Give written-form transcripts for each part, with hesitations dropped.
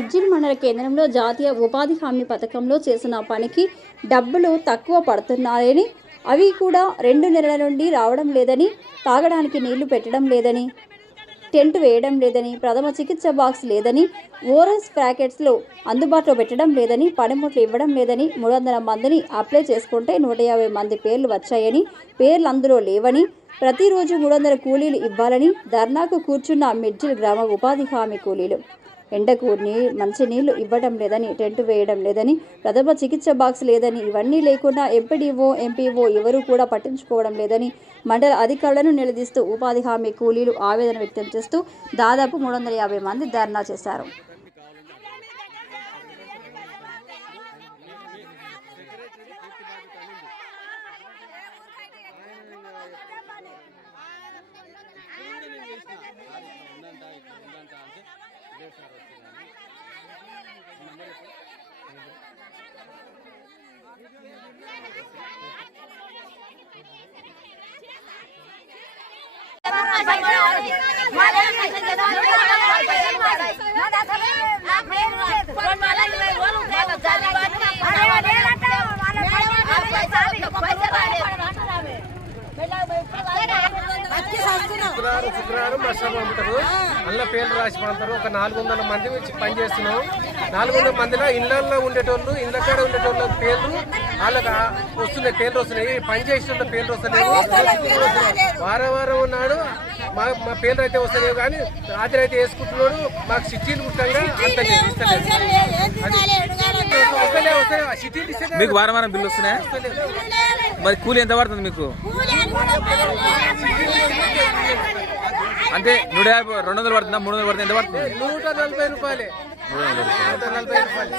మిడ్జిల్ మండల కేంద్రంలో జాతీయ ఉపాధి హామీ పథకంలో చేసిన పనికి డబ్బులు తక్కువ పడుతున్నాయని, అవి కూడా 2 నెలల నుండి రావడం లేదని, తాగడానికి నీళ్లు పెట్టడం లేదని, టెంట్ వేయడం లేదని, ప్రథమ చికిత్స బాక్స్ లేదని, ఓరల్స్ ప్యాకెట్స్లో అందుబాటులో పెట్టడం లేదని, పనిముట్లు ఇవ్వడం లేదని, 300 మందిని అప్లై చేసుకుంటే 150 మంది పేర్లు వచ్చాయని, పేర్లు అందులో లేవని, ప్రతిరోజు 300 కూలీలు ఇవ్వాలని ధర్నాకు కూర్చున్న మిడ్జిల్ గ్రామ ఉపాధి హామీ కూలీలు. ఎండకు మంచినీళ్లు ఇవ్వడం లేదని, టెంట్ వేయడం లేదని, ప్రథమ చికిత్స బాక్స్ లేదని, ఇవన్నీ లేకుండా ఎంపీడీఓ, ఎంపీఓ ఎవరూ కూడా పట్టించుకోవడం లేదని మండల అధికారులను నిలదీస్తూ ఉపాధి హామీ కూలీలు ఆవేదన వ్యక్తం చేస్తూ దాదాపు 350 మంది ధర్నా చేశారు. శుక్రవారం మసాలా అమ్ముతారు, అందులో పేర్లు రాసి పంపుతారు. ఒక 400 మంది పని చేస్తున్నాం. 400 మందిలో ఇళ్లలో ఉండేటోళ్ళు, ఇళ్ల కాడ ఉండేటోళ్ళ పేర్లు వాళ్ళకి వస్తున్నాయి, పేర్లు వస్తున్నాయి. పని చేసేటోళ్ళ పేర్లు వస్తలేవు. వారం ఉన్నాడు మా పేర్లు అయితే వస్తలేవు, కానీ రాత్రి అయితే వేసుకుంటున్నాడు. మాకు సిటీలు కుట్టంగా అంత ఇస్తలేదు. మీకు వారం బిల్లు వస్తున్నాయా? మరి కూలి ఎంత పడుతుంది మీకు? అంటే 200 పడుతుందా, 300 పడుతుంది? ఎంత పడుతుంది? 140 రూపాయలే. 140 రూపాయలు.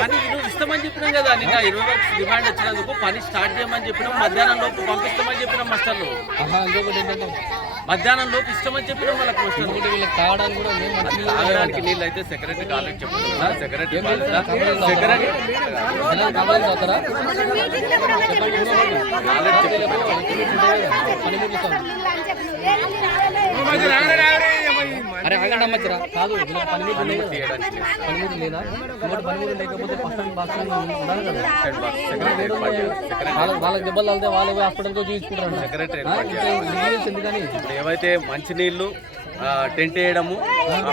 పని ఇస్తామని చెప్పినాం కదా, నిన్న 20 వరకు డిమాండ్ వచ్చినందుకు పని స్టార్ట్ చేయమని చెప్పినాం. మధ్యాహ్నం లోపు పంపిస్తామని చెప్పినాం మాస్టర్లు. ఇంకొకటి ఏంటంటే మధ్యాహ్నం లోపు ఇస్తామని చెప్పినాం వాళ్ళకి మాస్టర్లు. వీళ్ళకి తాగడానికి నీళ్ళు అయితే సెక్రటరీ కాలేజ్ చెప్తున్నాం. సెక్రటరీ అరే ఆగండి అమ్మచ్చరా కాదు, పనిముట్లు లేదా? పనిముట్లు లేకపోతే ఫస్ట్ బాక్స్ ఉండాలి కదా. వాళ్ళకి దెబ్బలు వెళ్తే వాళ్ళు హాస్పిటల్తో చూసుకుంటారు. ఎందుకని ఏవైతే మంచినీళ్ళు, టెంట్ వేయడము,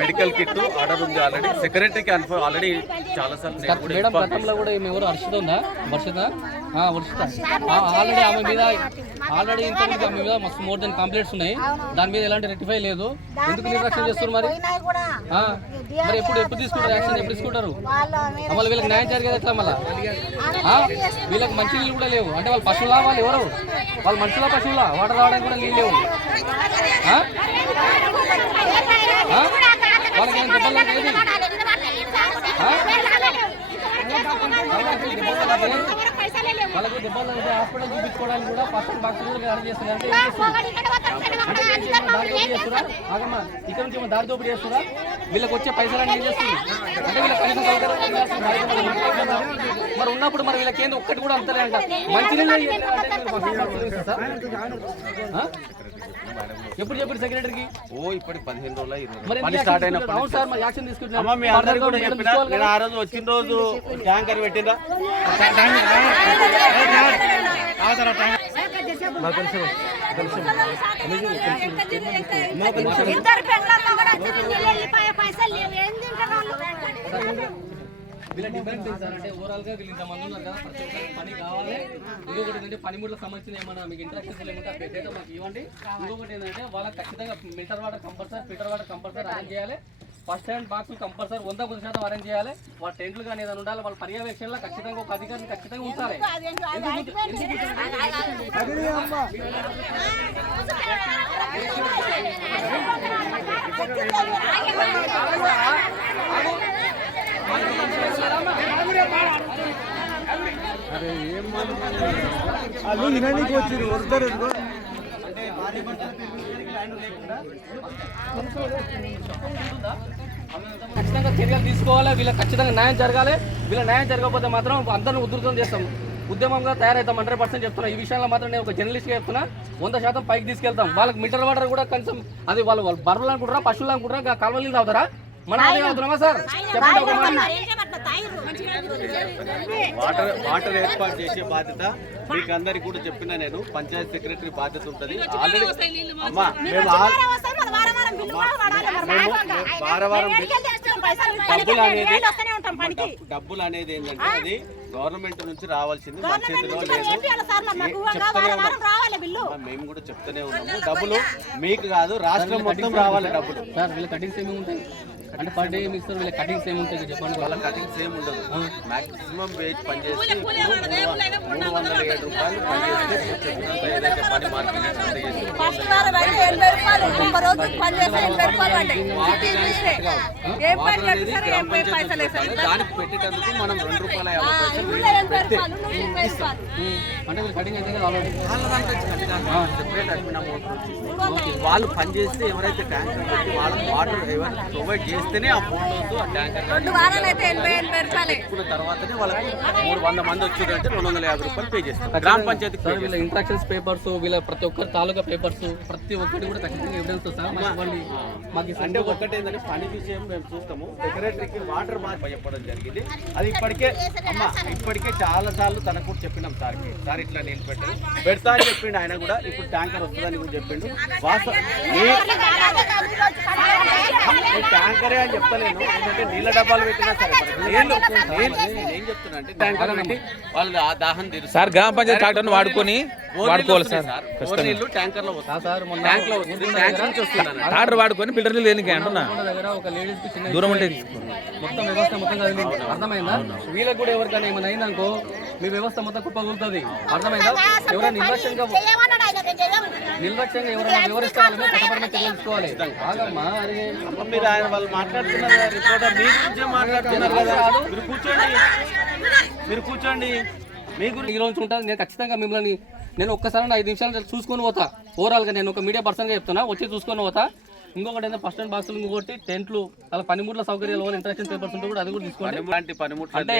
మెడికల్ కిట్ ఆర్డర్ ఉంది ఆల్రెడీ. సెక్రటరీకి ఆల్రెడీ చాలా సార్లు మేడం గతంలో కూడా ఎవరు వర్షిత ఆల్రెడీ ఆమె మీద ఇంతకుముందు ఆమె మీద మస్తు మోర్ దెన్ కంప్లైంట్స్ ఉన్నాయి. దాని మీద ఎలాంటి రెక్టిఫై లేదు. ఎందుకు నిర్లక్ష్యం చేస్తారు మరి? ఎప్పుడు తీసుకుంటారు యాక్షన్? ఎప్పుడు తీసుకుంటారు? మళ్ళీ వీళ్ళకి న్యాయం జరిగేది ఎట్లా? మళ్ళీ వీళ్ళకి మంచి నీళ్ళు కూడా లేవు. అంటే వాళ్ళు పశువులా? వాళ్ళు ఎవరు? వాళ్ళు మనుషులా పశువులా? వాటర్ రావడానికి కూడా నీళ్ళు లేవు. వాళ్ళకి ఏం దెబ్బలు లేదు. వాళ్ళకి దెబ్బలు అయితే హాస్పిటల్ చూపించుకోవడానికి కూడా ఫస్ట్ బాక్స్ కూడా అరేంజ్ చేస్తున్నారు. ఆగమ్మా, ఇక్కడ నుంచి ఏమో దారి దోపిడీ చేస్తున్నా? వీళ్ళకి వచ్చే పైసలు ఏం చేస్తుంది? అంటే వీళ్ళకి కనీసం మరి ఉన్నప్పుడు మరి వీళ్ళకి ఏంది ఒక్కటి కూడా అంతలే అంట. మంచినీళ్ళు ఎప్పుడు చెప్పారు సెక్రటరీకి? ఇప్పటికి 15 రోజులు స్టార్ట్ అయినప్పుడు. అవును సార్, మరి యాక్షన్ తీసుకుంటున్నాం. ఆ రోజు వచ్చిన రోజు ట్యాంకర్ పెట్టిందా? వీళ్ళ డిమాండ్ ఏంటి సార్ అంటే ఓవరాల్ గా వీళ్ళు ఇంతమంది ఉన్నారు కదా, ప్రతి ఒక్కరికి పని కావాలి. ఇంకొకటి ఏంటంటే పనిముట్లకు సంబంధించిన ఏమన్నా మీకు ఇంట్రాక్షన్స్ ఏమంటే డేటా మాకు ఇవ్వండి. ఇంకొకటి ఏంటంటే వాళ్ళకి ఖచ్చితంగా meter water compulsory, filter water compulsory arrange చేయాలి. First hand box compulsory 100% arrange చేయాలి. వాళ్ళ టెంట్లు కానీ ఏదైనా ఉండాలి. వాళ్ళ పర్యవేక్షణలో ఖచ్చితంగా ఒక అధికారిని ఖచ్చితంగా ఉంచాలి. ఖచ్చితంగా చర్యలు తీసుకోవాలి. వీళ్ళకి ఖచ్చితంగా న్యాయం జరగాలి. వీళ్ళ న్యాయం జరగకపోతే మాత్రం అందరిని ఉధృతం చేస్తాం, ఉద్యమంగా తయారవుతాం. 100% చెప్తున్నా. ఈ విషయంలో మాత్రం నేను ఒక జర్నలిస్ట్గా చెప్తున్నా, 100% పైకి తీసుకెళ్తాం. వాళ్ళకి మీటర్ వాటర్ కూడా కనీసం అది వాళ్ళు బర్రెలు అనుకుంటారా, పశువులు అనుకుంటారా, కాలువలు నీళ్ళు తాగుతారా? మనం అదే అవుతున్నామా సార్? చెప్పండి ఒక మాట. వాటర్ ఏర్పాటు చేసే బాధ్యత మీకు అందరికి కూడా చెప్పినా నేను, పంచాయత్ సెక్రటరీ బాధ్యత ఉంటుంది. ఆల్రెడీ అమ్మా మేము వారం డబ్బులు అనేది ఏంటంటే అది గవర్నమెంట్ నుంచి రావాల్సింది, మన చేతిలో లేదు. మేము కూడా చెప్తూనే ఉన్నాము, డబ్బులు మీకు కాదు రాష్ట్రం మొత్తం రావాలి డబ్బులు. సార్ వీళ్ళ కటింగ్స్ ఏమి ఉంటాయి అంటే పర్ డే మీకు వీళ్ళ కటింగ్స్ ఏమి ఉంటాయి చెప్పండి. వాళ్ళ కటింగ్స్ ఏమి ఉండదు. మాక్సిమం వేజ్ పనిచేసి 307 రూపాయలు పనిచేస్తే ఏదైతే పని మార్కెట్ దానికి పెట్టేటందుకు మనం ₹2.50 అంటే వీళ్ళు కటింగ్ అయితే ఆల్రెడీ వాళ్ళు పని చేస్తే ఎవరైతే ట్యాంకర్ పెట్టి వాళ్ళకి వాటర్ ఎవరు ప్రొవైడ్ చేస్తేనే ఆ ఫోటోస్ ఆ ట్యాంకర్ పెట్టుకున్న తర్వాతనే వాళ్ళకి 300 మంది వచ్చారంటే ₹250 పే చేస్తారు గ్రామ పంచాయతీ. వీళ్ళ ఇన్స్ట్రక్షన్స్ పేపర్స్, వీళ్ళ ప్రతి ఒక్కరి తాలూకా పేపర్స్ ప్రతి ఒక్కటి కూడా ఖచ్చితంగా ఎవిడెన్స్ తో సహా మాకు అంటే ఒకటి ఏంటంటే పని విషయం మేము చూస్తాము. సెక్రటరీకి వాటర్ బాగా చెప్పడం జరిగింది. అది ఇప్పటికే చాలా సార్లు తనకు కూడా చెప్పినాం సార్కి, సార్ ఇట్లా నేను పెడతా అని చెప్పిండు. ఆయన కూడా ఇప్పుడు ట్యాంకర్ వస్తుందని కూడా చెప్పిండు. ట్యాంకరే అని చెప్తలేను, ఎందుకంటే నీళ్ళ డబ్బాలు పెట్టినా సరే నేను చెప్తున్నా అంటే ట్యాంకర్ పెట్టి వాళ్ళు ఆ దాహం తీరు సార్. గ్రామ పంచాయతీ ట్రాక్టర్ను వాడుకోవాలి సార్. నీళ్ళు ట్యాంకర్ లో ట్రాక్టర్ వాడుకొని ఫిల్టర్ నీళ్ళు దేనికి అంటున్నా, దగ్గర ఒక లేడీస్ కి చిన్న దూరం ఉంటే మొత్తం వ్యవస్థ మొత్తం అర్థమైందా? వీళ్ళకి కూడా ఎవరికైనా ఏమైనా అయిందనుకో మీ వ్యవస్థ మొత్తం కుప్పగూలుతుంది. అర్థమైందా? ఎవరైనా నిర్లక్ష్యంగా ఎవరైనా వివరిస్తారని చట్టపరమైన చర్యలు తీసుకోవాలి. మీరు ఆయన వాళ్ళు మాట్లాడుతున్నారు రిపోర్టర్ మీ గురించే మాట్లాడుతున్నారు కదా. మీరు కూర్చోండి మీ గురించి ఈ రోజు ఉంటుంది. నేను ఖచ్చితంగా మిమ్మల్ని నేను ఒక్కసారి 5 నిమిషాలు చూసుకొని పోతా. ఓవరాల్గా నేను ఒక మీడియా పర్సన్గా చెప్తున్నా, వచ్చి చూసుకొని పోతా. ఇంకొకటి ఏంటంటే ఫస్ట్ అండ్ బాక్సులు, ఇంకొకటి టెంట్లు, అలా పనిముట్ల సౌకర్యాలు ఇంట్రాక్షన్ పేపర్స్ ఉంటే కూడా అది కూడా తీసుకోండి. అంటే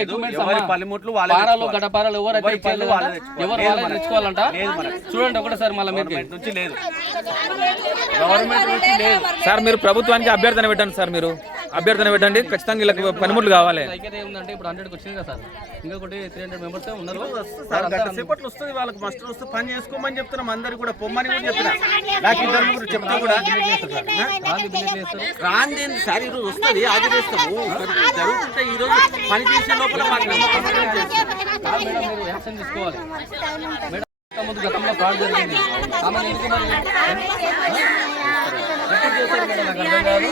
పారాలు గడపారాలు ఎవరైతే ఎవరు వాళ్ళే తెచ్చుకోవాలంట. చూడండి ఒకటేసారి మళ్ళీ మీరు నుంచి లేదు గవర్నమెంట్ నుంచి లేదు సార్. మీరు ప్రభుత్వానికి అభ్యర్థన పెట్టండి సార్, మీరు అభ్యర్థన పెట్టండి. ఖచ్చితంగా వీళ్ళకి పనిముట్లు కావాలి. అయితే ఏముందంటే ఇప్పుడు 100కి వచ్చింది కదా సార్, ఇంకొకటి 300 మెంబర్స్ ఉన్నారు. సేపట్లో వస్తుంది వాళ్ళకి మస్టర్ వస్తే పని చేసుకోమని చెప్తున్నాం. అందరు కూడా పొమ్మని కూడా చెప్తున్నా. నాకు ఇద్దరు కూడా చెప్తా కూడా రాంది సార్ ఈరోజు వస్తుంది, అది చేస్తాము జరుగుతుంటే ఈ రోజు పని చేసే లోపల మీరు యాక్షన్ తీసుకోవాలి. ముందు గతంలో ఫ్రాడ్ జరిగింది. ఆమె ఎందుకు మరి ఎప్పుడు చేశారు మేడం? నాకు అర్థం కాదు.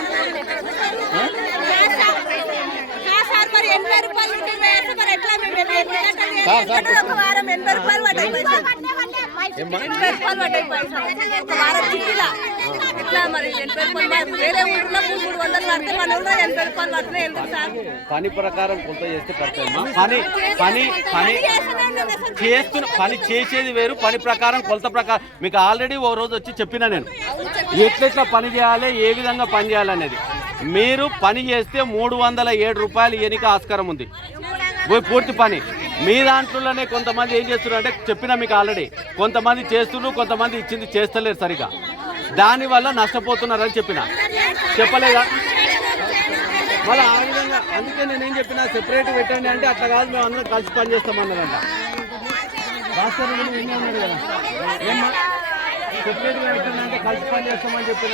పని ప్రకారం కొంత చేస్తే పడుతుంది. పని చేసేది వేరు, పని ప్రకారం కొలత ప్రకారం. మీకు ఆల్రెడీ ఓ రోజు వచ్చి చెప్పినా నేను ఎట్లెట్లా పని చేయాలి, ఏ విధంగా పని చేయాలనేది. మీరు పని చేస్తే ₹307 ఎనికి ఆస్కారం ఉంది పూర్తి పని. మీ దాంట్లోనే కొంతమంది ఏం చేస్తున్నారు అంటే చెప్పినా మీకు ఆల్రెడీ, కొంతమంది చేస్తున్నారు, కొంతమంది ఇచ్చింది చేస్తలేరు సరిగా, దానివల్ల నష్టపోతున్నారని చెప్పలేదా? మళ్ళీ ఆ విధంగా అందుకే నేనేం చెప్పినా సెపరేట్ పెట్టండి అంటే అట్లా కాదు, మేము అందరం కలిసి పని చేస్తామన్నారంట. భాస్కర్ రెడ్డి ఎన్ని ఉన్నాడు కదా ఏమ్మా చెప్పలేదు ఎక్కడ కలిసి పని చేస్తామని చెప్పి